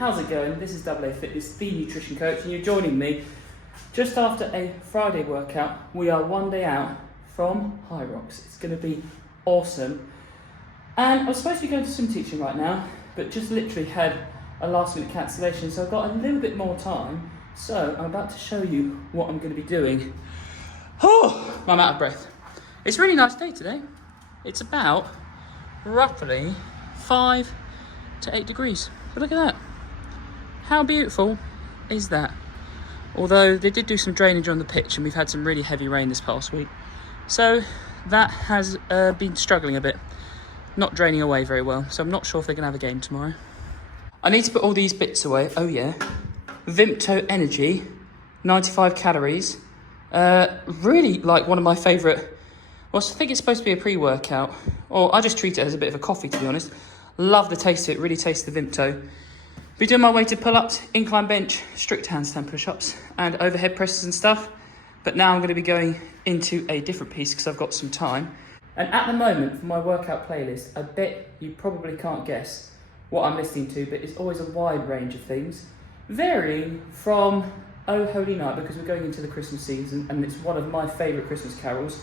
how's it going? This is AA Fitness, the nutrition coach, and you're joining me just after a Friday workout. We are one day out from Hyrox. It's going to be awesome. And I was supposed to be going to swim teaching right now, but just literally had a last minute cancellation, so I've got a little bit more time. So I'm about to show you what I'm going to be doing. Oh, I'm out of breath. It's a really nice day today. It's about roughly 5 to 8 degrees. But look at that. How beautiful is that? Although they did do some drainage on the pitch and we've had some really heavy rain this past week. So that has been struggling a bit. Not draining away very well. So I'm not sure if they're going to have a game tomorrow. I need to put all these bits away. Oh yeah. Vimto Energy, 95 calories. Really like one of my favourite, well, I think it's supposed to be a pre-workout, or I just treat it as a bit of a coffee, to be honest. Love the taste of it, really taste the Vimto. Be doing my weighted pull-ups, incline bench, strict handstand push-ups, and overhead presses and stuff. But now I'm going to be going into a different piece because I've got some time. And at the moment, for my workout playlist, I bet you probably can't guess what I'm listening to, but it's always a wide range of things, varying from Oh Holy Night, because we're going into the Christmas season and it's one of my favourite Christmas carols,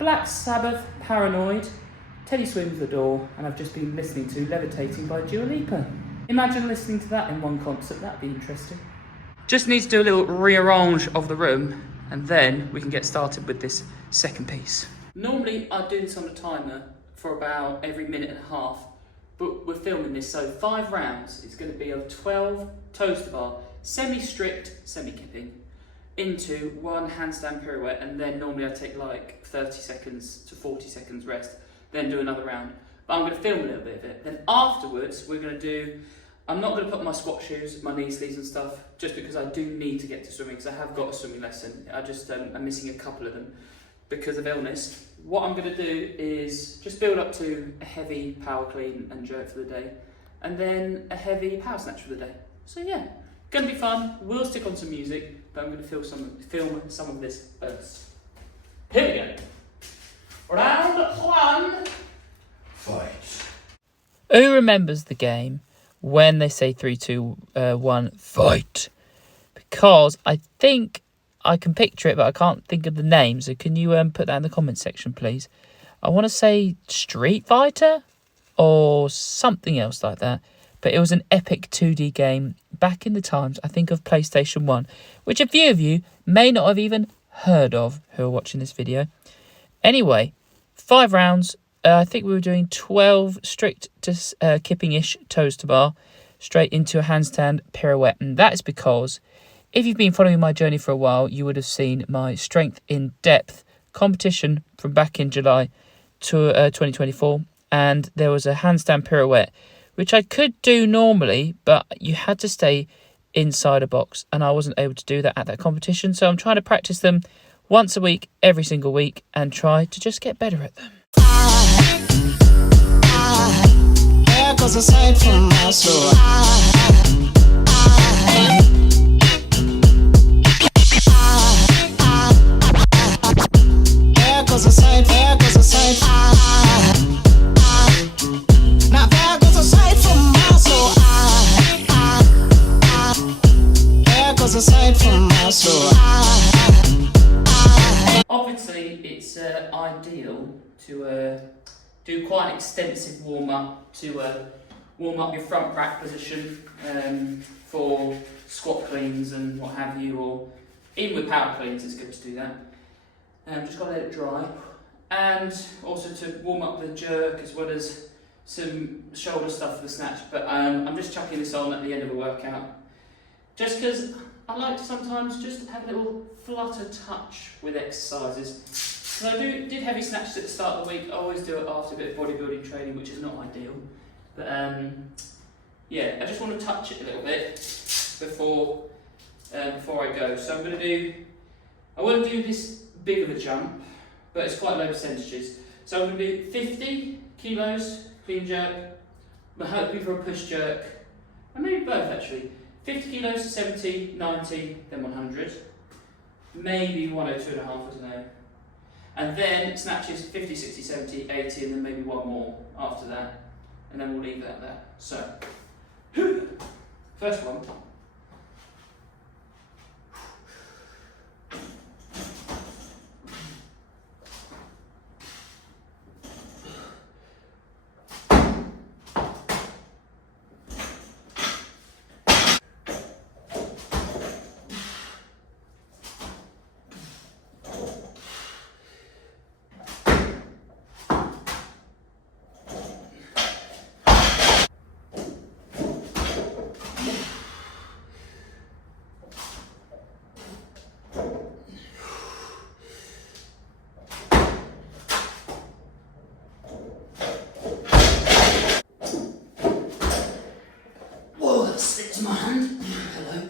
Black Sabbath, Paranoid, Teddy Swims the Door, and I've just been listening to Levitating by Dua Lipa. Imagine listening to that in one concert, that'd be interesting. Just need to do a little rearrange of the room and then we can get started with this second piece. Normally I do this on a timer for about every minute and a half, but we're filming this, so 5 rounds. It's going to be of 12 toes to bar, semi-strict, semi-kipping, into 1 handstand pirouette, and then normally I take like 30 seconds to 40 seconds rest, then do another round. But I'm going to film a little bit of it. Then afterwards, we're going to do, I'm not going to put my squat shoes, my knee sleeves and stuff, just because I do need to get to swimming, because I have got a swimming lesson. I just, I'm missing a couple of them because of illness. What I'm going to do is just build up to a heavy power clean and jerk for the day, and then a heavy power snatch for the day. So yeah, going to be fun. We'll stick on some music, but I'm going to film some of this first. Here we go. Round 1. Fight. Who remembers the game when they say 3, 2, 1, fight? Because I think I can picture it, but I can't think of the name. So can you put that in the comments section, please? I want to say Street Fighter or something else like that. But it was an epic 2D game back in the times, I think, of PlayStation 1, which a few of you may not have even heard of who are watching this video. Anyway, 5 rounds. I think we were doing 12 strict to kipping-ish toes to bar, straight into a handstand pirouette. And that is because if you've been following my journey for a while, you would have seen my strength in depth competition from back in July to 2024. And there was a handstand pirouette, which I could do normally, but you had to stay inside a box. And I wasn't able to do that at that competition. So I'm trying to practice them once a week, every single week, and try to just get better at them. There goes a sight from my soul. There goes a sight, there goes a sight. Now there goes a sight from my soul. There goes a sight from my soul. Obviously, it's ideal to do quite an extensive warm-up to warm up your front rack position for squat cleans and what have you, or even with power cleans it's good to do that. Just got to let it dry, and also to warm up the jerk as well as some shoulder stuff for the snatch. But I'm just chucking this on at the end of a workout, just because I like to sometimes just have a little flutter touch with exercises. So I did heavy snatches at the start of the week. I always do it after a bit of bodybuilding training, which is not ideal. But yeah, I just want to touch it a little bit before I go. So I won't do this big of a jump, but it's quite low percentages. So I'm going to do 50 kilos clean jerk. I'm hoping for a push jerk, and maybe both actually. 50 kilos to 70, 90, then 100. Maybe 102.5, I don't know. And then snatches 50, 60, 70, 80, and then maybe one more after that. And then we'll leave it at that. So, First one. Whoa, that slipped to my hand. Hello.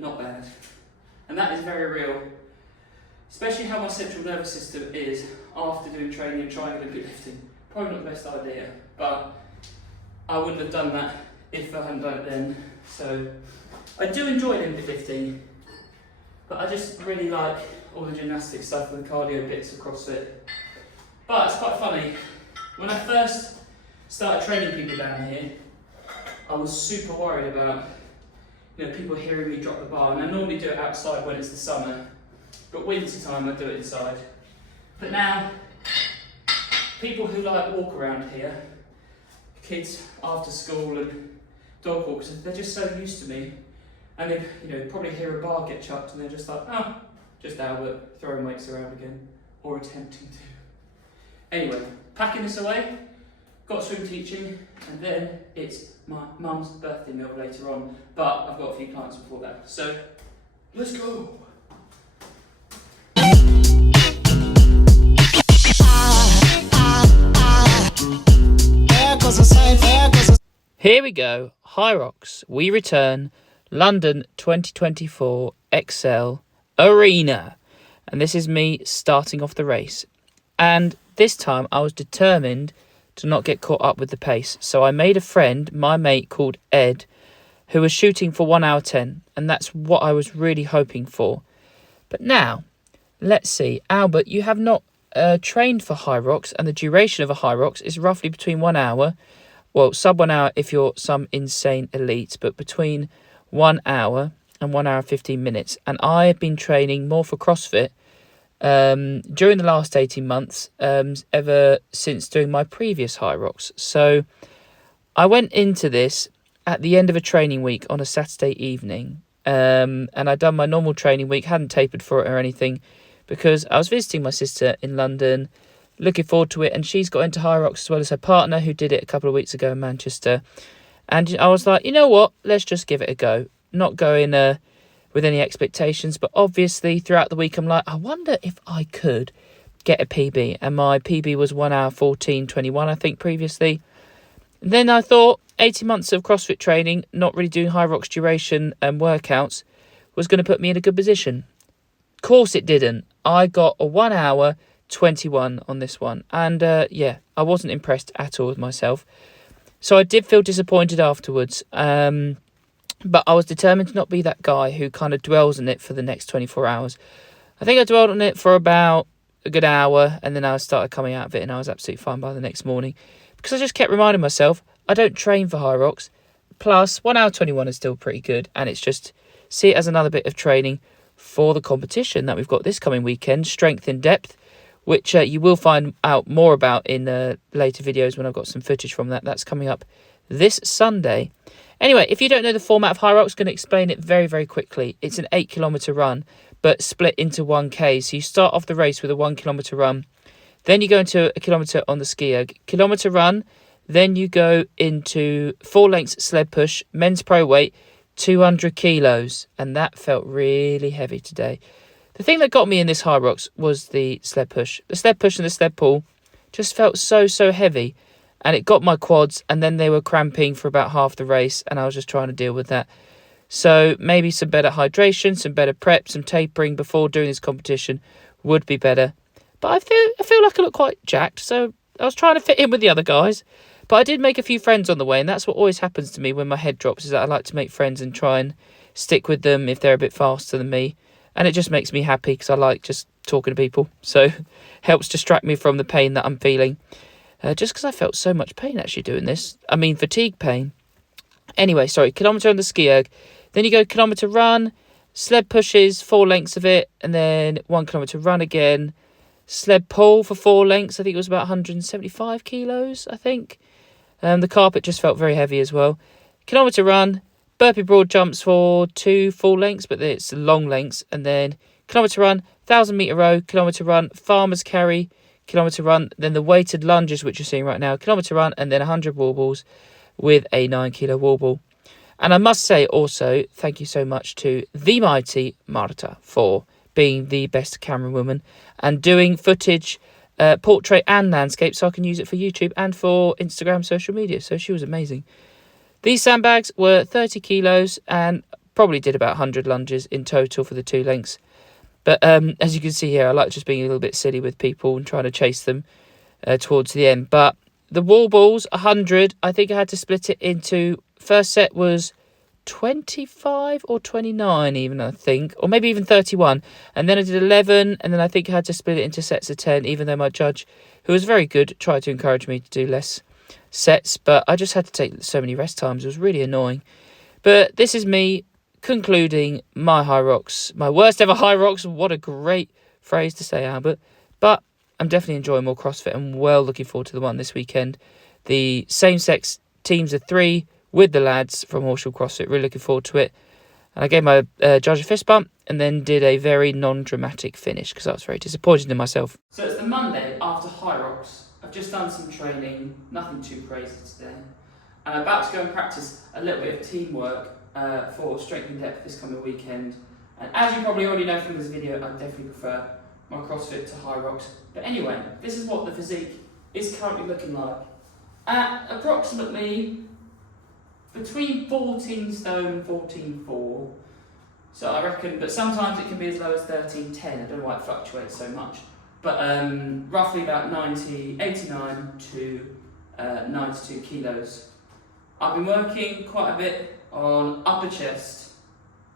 Not bad. And that is very real, especially how my central nervous system is after doing training and trying to do lifting. Probably not the best idea, but I wouldn't have done that if I hadn't done it then. So I do enjoy Olympic lifting, but I just really like all the gymnastic stuff and the cardio bits of CrossFit. But it's quite funny, when I first started training people down here, I was super worried about people hearing me drop the bar, and I normally do it outside when it's the summer, but winter time I do it inside. But now, people who walk around here, kids after school and dog walks, they're just so used to me, and they probably hear a bar get chucked and they're just like, oh, just Albert throwing weights around again, or attempting to. Anyway, packing this away, got swim teaching, and then it's my mum's birthday meal later on, but I've got a few clients before that. So, let's go. Here we go, Hyrox. We return, London 2024 XL Arena. And this is me starting off the race. And this time I was determined to not get caught up with the pace. So I made a friend, my mate called Ed, who was shooting for 1 hour 10. And that's what I was really hoping for. But now, let's see. Albert, you have not trained for Hyrox, and the duration of a Hyrox is roughly between 1 hour. Well, sub 1 hour if you're some insane elite, but between 1 hour and 1 hour 15 minutes. And I have been training more for CrossFit during the last 18 months, ever since doing my previous Hyrox. So I went into this at the end of a training week on a Saturday evening, and I'd done my normal training week, hadn't tapered for it or anything, because I was visiting my sister in London, looking forward to it, and she's got into Hyrox as well as her partner, who did it a couple of weeks ago in Manchester. And I was like, you know what, let's just give it a go. Not going with any expectations, but obviously throughout the week I'm like, I wonder if I could get a PB. And my PB was 1 hour 14:21, I think, previously. And then I thought 18 months of CrossFit training, not really doing Hyrox duration and workouts, was going to put me in a good position. Of course it didn't. I got a 1 hour 21 on this one. And yeah, I wasn't impressed at all with myself. So I did feel disappointed afterwards. But I was determined to not be that guy who kind of dwells on it for the next 24 hours. I think I dwelled on it for about a good hour, and then I started coming out of it, and I was absolutely fine by the next morning. because I just kept reminding myself, I don't train for Hyrox. Plus, 1 hour 21 is still pretty good. And it's just, see it as another bit of training for the competition that we've got this coming weekend, Strength in Depth, which you will find out more about in later videos when I've got some footage from that. That's coming up this Sunday. Anyway, if you don't know the format of Hyrox, I'm going to explain it very, very quickly. It's an 8-kilometre run, but split into 1K. So you start off the race with a 1-kilometre run. Then you go into a kilometre on the ski erg. Kilometre run. Then you go into 4 lengths sled push, men's pro weight, 200 kilos. And that felt really heavy today. The thing that got me in this Hyrox was the sled push. The sled push and the sled pull just felt so, so heavy. And it got my quads, and then they were cramping for about half the race, and I was just trying to deal with that. So maybe some better hydration, some better prep, some tapering before doing this competition would be better. But I feel like I look quite jacked, so I was trying to fit in with the other guys. But I did make a few friends on the way, and that's what always happens to me when my head drops, is that I like to make friends and try and stick with them if they're a bit faster than me. And it just makes me happy because I like just talking to people. So helps distract me from the pain that I'm feeling. Just because I felt so much pain actually doing this. I mean, fatigue pain. Anyway, sorry, kilometre on the ski erg. Then you go kilometre run, sled pushes, 4 lengths of it, and then 1 kilometre run again. Sled pull for 4 lengths, I think it was about 175 kilos, I think. The carpet just felt very heavy as well. Kilometre run, burpee broad jumps for 2 full lengths, but it's long lengths. And then kilometre run, 1,000 metre row, kilometre run, farmer's carry, kilometre run, then the weighted lunges, which you're seeing right now, kilometre run, and then 100 wall balls with a 9-kilo wall ball. And I must say also, thank you so much to the mighty Marta for being the best camera woman and doing footage, portrait and landscape, so I can use it for YouTube and for Instagram social media. So she was amazing. These sandbags were 30 kilos and probably did about 100 lunges in total for the 2 lengths. But as you can see here, I like just being a little bit silly with people and trying to chase them towards the end. But the wall balls, 100, I think I had to split it into, first set was 25 or 29 even, I think. Or maybe even 31. And then I did 11, and then I think I had to split it into sets of 10, even though my judge, who was very good, tried to encourage me to do less sets. But I just had to take so many rest times. It was really annoying. But this is me concluding my Hyrox, my worst ever Hyrox. What a great phrase to say, Albert. But I'm definitely enjoying more CrossFit and well looking forward to the one this weekend. The same-sex teams of 3 with the lads from Horsham CrossFit. Really looking forward to it. And I gave my judge a fist bump and then did a very non-dramatic finish because I was very disappointed in myself. So it's the Monday after Hyrox. I've just done some training, nothing too crazy today. I'm about to go and practice a little bit of teamwork for Strength in Depth this coming weekend. And as you probably already know from this video, I definitely prefer my CrossFit to Hyrox. But anyway, this is what the physique is currently looking like. At approximately between 14 stone and 14.4. So I reckon, but sometimes it can be as low as 13.10. I don't know why it fluctuates so much. But roughly about 89 to 92 kilos. I've been working quite a bit on upper chest,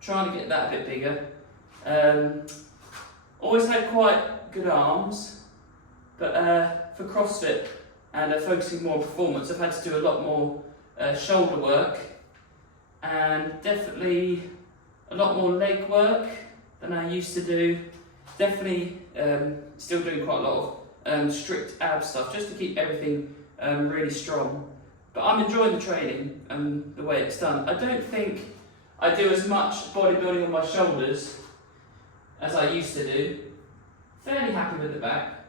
trying to get that a bit bigger. Always had quite good arms, but for CrossFit and focusing more on performance, I've had to do a lot more shoulder work and definitely a lot more leg work than I used to do. Definitely still doing quite a lot of strict ab stuff just to keep everything really strong. But I'm enjoying the training and the way it's done. I don't think I do as much bodybuilding on my shoulders as I used to do. Fairly happy with the back.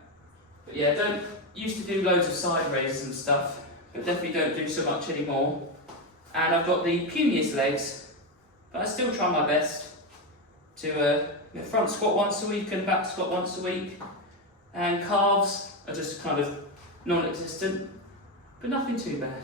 But yeah, don't used to do loads of side raises and stuff, but definitely don't do so much anymore. And I've got the puniest legs, but I still try my best to front squat once a week and back squat once a week. And calves are just kind of non-existent, but nothing too bad.